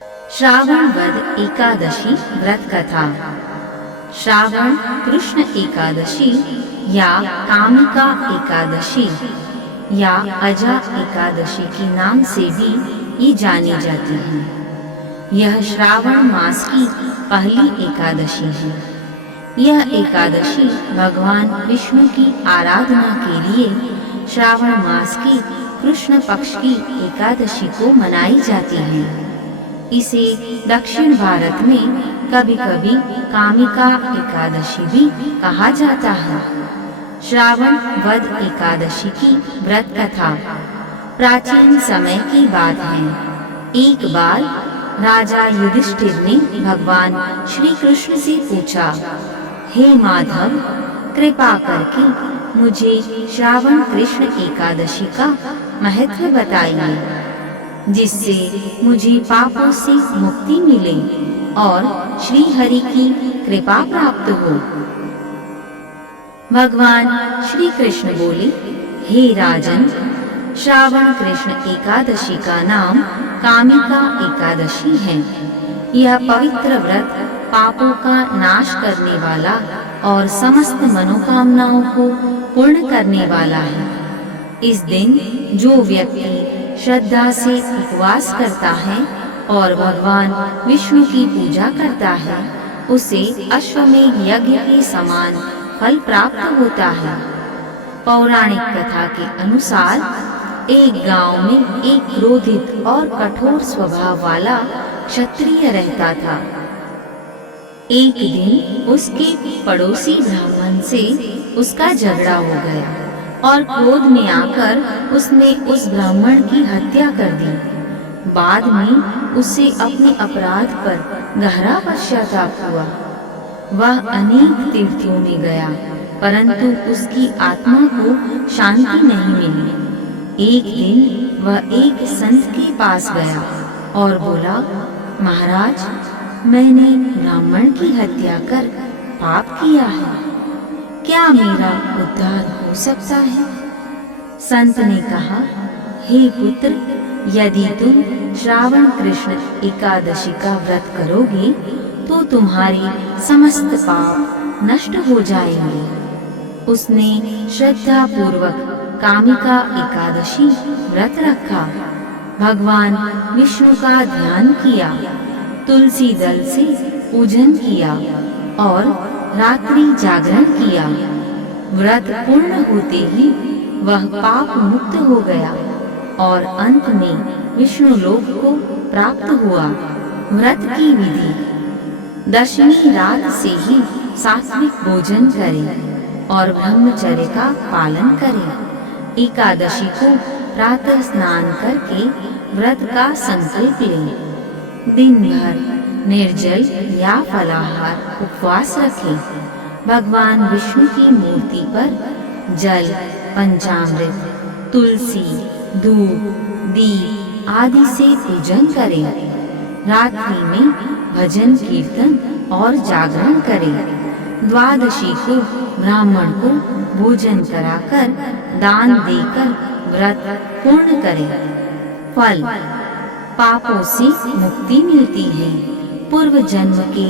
श्रावण वद एकादशी व्रत कथा। श्रावण कृष्ण एकादशी या कामिका एकादशी या अजा एकादशी के नाम से भी ये जानी जाती है। यह श्रावण मास की पहली एकादशी है। यह एकादशी भगवान विष्णु की आराधना के लिए श्रावण मास की कृष्ण पक्ष की एकादशी को मनाई जाती है। इसे दक्षिण भारत में कभी कभी कामिका एकादशी भी कहा जाता है। श्रावण वद एकादशी की व्रत कथा प्राचीन समय की बात है। एक बार राजा युधिष्ठिर ने भगवान श्री कृष्ण से पूछा, हे माधव, कृपा करके मुझे श्रावण कृष्ण एकादशी का महत्व बताइए, जिससे मुझे पापों से मुक्ति मिले और श्री हरि की कृपा प्राप्त हो। भगवान श्री कृष्ण बोले, हे राजन, श्रावण कृष्ण एकादशी का नाम कामिका एकादशी है। यह पवित्र व्रत पापों का नाश करने वाला और समस्त मनोकामनाओं को पूर्ण करने वाला है। इस दिन जो व्यक्ति श्रद्धा से उपवास करता है और भगवान विष्णु की पूजा करता है, उसे अश्वमेध यज्ञ के समान फल प्राप्त होता है। पौराणिक कथा के अनुसार एक गांव में एक क्रोधित और कठोर स्वभाव वाला क्षत्रिय रहता था। एक दिन उसके पड़ोसी ब्राह्मण से उसका झगड़ा हो गया और क्रोध में आकर उसने उस ब्राह्मण की हत्या कर दी। बाद में उसे अपने अपराध पर गहरा पश्चाताप हुआ। वह अनेक तीर्थों में गया, परंतु उसकी आत्मा को शांति नहीं मिली। एक दिन वह एक संत के पास गया और बोला, महाराज, मैंने ब्राह्मण की हत्या कर पाप किया है, क्या मेरा उद्धार हो सकता है? संत ने कहा, हे पुत्र, यदि तुम श्रावण कृष्ण एकादशी का व्रत करोगे तो तुम्हारे समस्त पाप नष्ट हो जाएंगे। उसने श्रद्धा पूर्वक कामिका एकादशी व्रत रखा, भगवान विष्णु का ध्यान किया, तुलसी दल से पूजन किया और रात्रि जागरण किया। व्रत पूर्ण होते ही वह पाप मुक्त हो गया और अंत में विष्णु लोक को प्राप्त हुआ। व्रत की विधि: दशमी रात से ही सात्विक भोजन करें और ब्रह्मचर्य का पालन करें। एकादशी को प्रातः स्नान करके व्रत का संकल्प लें। दिन भर निर्जल या फलाहार उपवास रखें। भगवान विष्णु की मूर्ति पर जल, पंचामृत, तुलसी, धूप, दीप आदि से पूजन करें। रात्रि में भजन कीर्तन और जागरण करें। द्वादशी को ब्राह्मण को भोजन कराकर दान देकर व्रत पूर्ण करें। फल: पापों से मुक्ति मिलती है, पूर्व जन्म के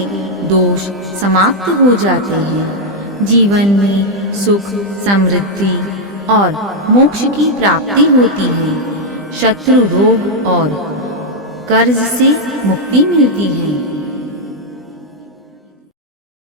दोष समाप्त हो जाते हैं, जीवन में सुख, समृद्धि और मोक्ष की प्राप्ति होती है, शत्रु रोग और कर्ज से मुक्ति मिलती है,